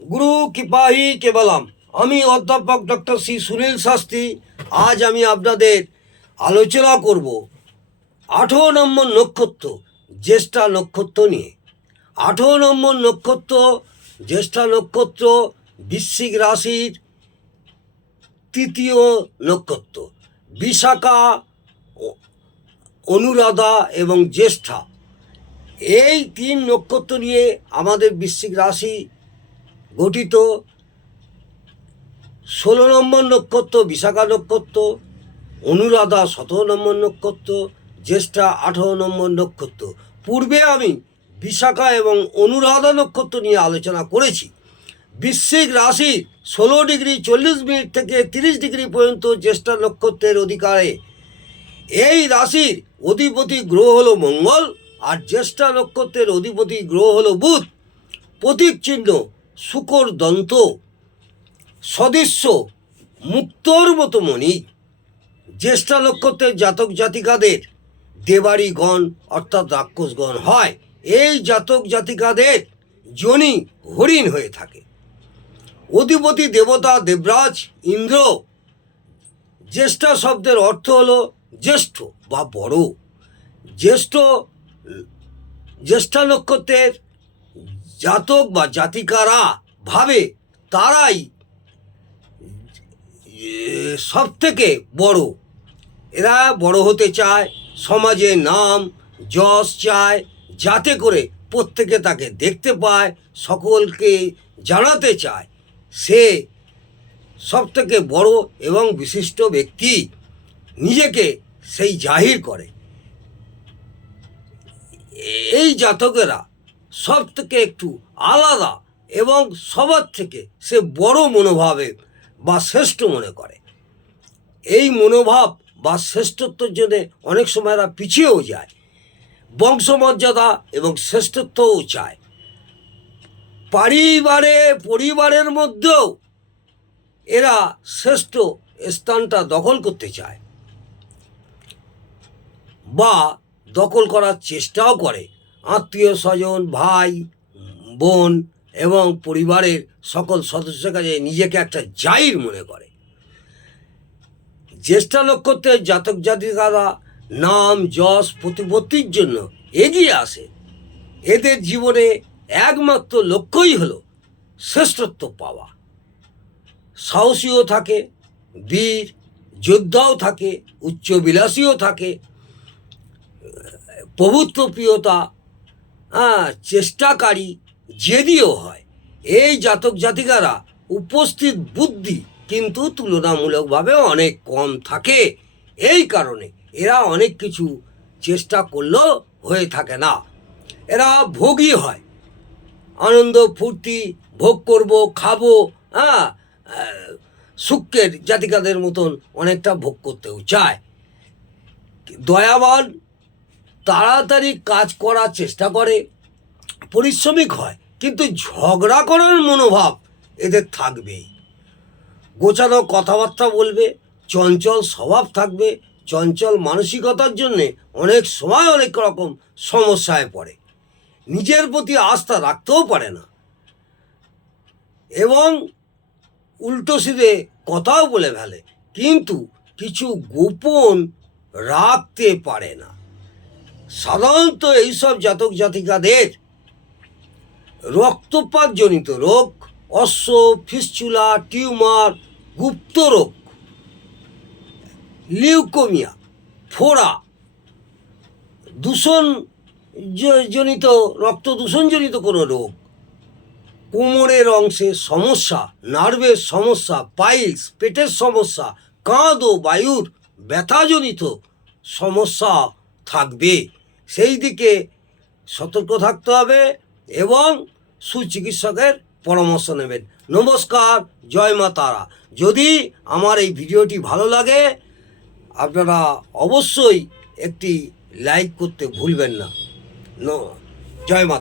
গুরু কৃপাহি কেবলম। আমি অধ্যাপক ডক্টর শ্রী সুনীল শাস্ত্রী। আজ আমি আপনাদের আলোচনা করব 18 নম্বর নক্ষত্র জ্যেষ্ঠা নক্ষত্র নিয়ে। 18 নম্বর নক্ষত্র জ্যেষ্ঠা নক্ষত্র বৃশ্চিক রাশির তৃতীয় নক্ষত্র। বিশাখা, অনুরাধা এবং জ্যেষ্ঠা, এই তিন নক্ষত্র নিয়ে আমাদের বৃশ্চিক রাশি গঠিত। 16 নম্বর নক্ষত্র বিশাখা নক্ষত্র, অনুরাধা 17 নম্বর নক্ষত্র, জ্যেষ্ঠা 18 নম্বর নক্ষত্র। পূর্বে আমি বিশাখা এবং অনুরাধা নক্ষত্র নিয়ে আলোচনা করেছি। বৃশ্চিক রাশি 16 ডিগ্রি 40 মিনিট থেকে 30 ডিগ্রি পর্যন্ত জ্যেষ্ঠা নক্ষত্রের অধিকারে। এই রাশির অধিপতি গ্রহ হলো মঙ্গল, আর জ্যেষ্ঠা নক্ষত্রের অধিপতি গ্রহ হলো বুধ। প্রতীক চিহ্ন শুকর দন্ত, সদস্য মুক্তোর মতো মণি। জ্যেষ্ঠা নক্ষত্রের জাতক জাতিকাদের দেবাড়িগণ অর্থাৎ রাক্ষসগণ হয়। এই জাতক জাতিকাদের যোনি হরিণ হয়ে থাকে। অধিপতি দেবতা দেবরাজ ইন্দ্র। জ্যেষ্ঠা শব্দের অর্থ হলো জ্যেষ্ঠ বা বড়। জ্যেষ্ঠা নক্ষত্রের জাতক বা জাতিকারা ভাবে তারাই সব থেকে বড়। এরা বড় হতে চায়, সমাজে নাম যশ চায়, যাতে করে প্রত্যেকে তাকে দেখতে পায়, সকলকে জানাতে চায় সে সব থেকে বড় এবং বিশিষ্ট ব্যক্তি, নিজেকে সেই জাহির করে। এই জাতকেরা সব থেকে একটু আলাদা এবং সবার থেকে সে বড় মনোভাবে বা শ্রেষ্ঠ মনে করে। এই মনোভাব বা শ্রেষ্ঠত্বের জন্য অনেক সময় এরা পিছিয়েও যায়, বংশমর্যাদা এবং শ্রেষ্ঠত্বও চায়। পরিবারের মধ্যেও এরা শ্রেষ্ঠ স্থানটা দখল করতে চায় বা দখল করার চেষ্টাও করে। আত্মীয় স্বজন, ভাই বোন এবং পরিবারের সকল সদস্যের কাছে নিজেকে একটা জাহির মনে করে। জ্যেষ্ঠা নক্ষত্রের জাতক জাতিকারা নাম যশ প্রতিপত্তির জন্য এগিয়ে আসে। এদের জীবনে একমাত্র লক্ষ্যই হলো শ্রেষ্ঠত্ব পাওয়া। সাহসীও থাকে, বীর যোদ্ধাও থাকে, উচ্চবিলাসীও থাকে, প্রভুত্বপ্রিয়তা, চেষ্টাকারী, জেদিও হয়। এই জাতক জাতিকারা উপস্থিত বুদ্ধি কিন্তু তুলনামূলকভাবে অনেক কম থাকে। এই কারণে এরা অনেক কিছু চেষ্টা করলেও হয়ে থাকে না। এরা ভোগী হয়, আনন্দ ফুর্তি ভোগ করব, খাবো, সুখের জাতিকাদের মতন অনেকটা ভোগ করতেও চায়। দয়াবান, তাড়াতাড়ি কাজ করার চেষ্টা করে, পরিশ্রমিক হয়, কিন্তু ঝগড়া করার মনোভাব এদের থাকবেই। গোছানো কথাবার্তা বলবে, চঞ্চল স্বভাব থাকবে, চঞ্চল মানসিকতার জন্যে অনেক সময় অনেক রকম সমস্যায় পড়ে, নিজের প্রতি আস্থা রাখতেও পারে না এবং উল্টো সিধে কথাও বলে ফেলে, কিন্তু কিছু গোপন রাখতে পারে না। সাধারণত এইসব জাতক জাতিকাদের রক্তপাতজনিত রোগ, অশ্ব, ফিস্চুলা, টিউমার, গুপ্ত রোগ, লিউকোমিয়া, ফোড়া, রক্ত দূষণজনিত কোনো রোগ, কোমরের অংশে সমস্যা, নার্ভের সমস্যা, পাইলস, পেটের সমস্যা, কাঁধ ও বায়ুর ব্যথাজনিত সমস্যা থাকবে। সেই দিকে সতর্ক থাকতে হবে এবং সুচিকিৎসকের পরামর্শ নেবেন। নমস্কার, জয় মা তারা। যদি আমার এই ভিডিওটি ভালো লাগে আপনারা অবশ্যই একটি লাইক করতে ভুলবেন না। জয় মা।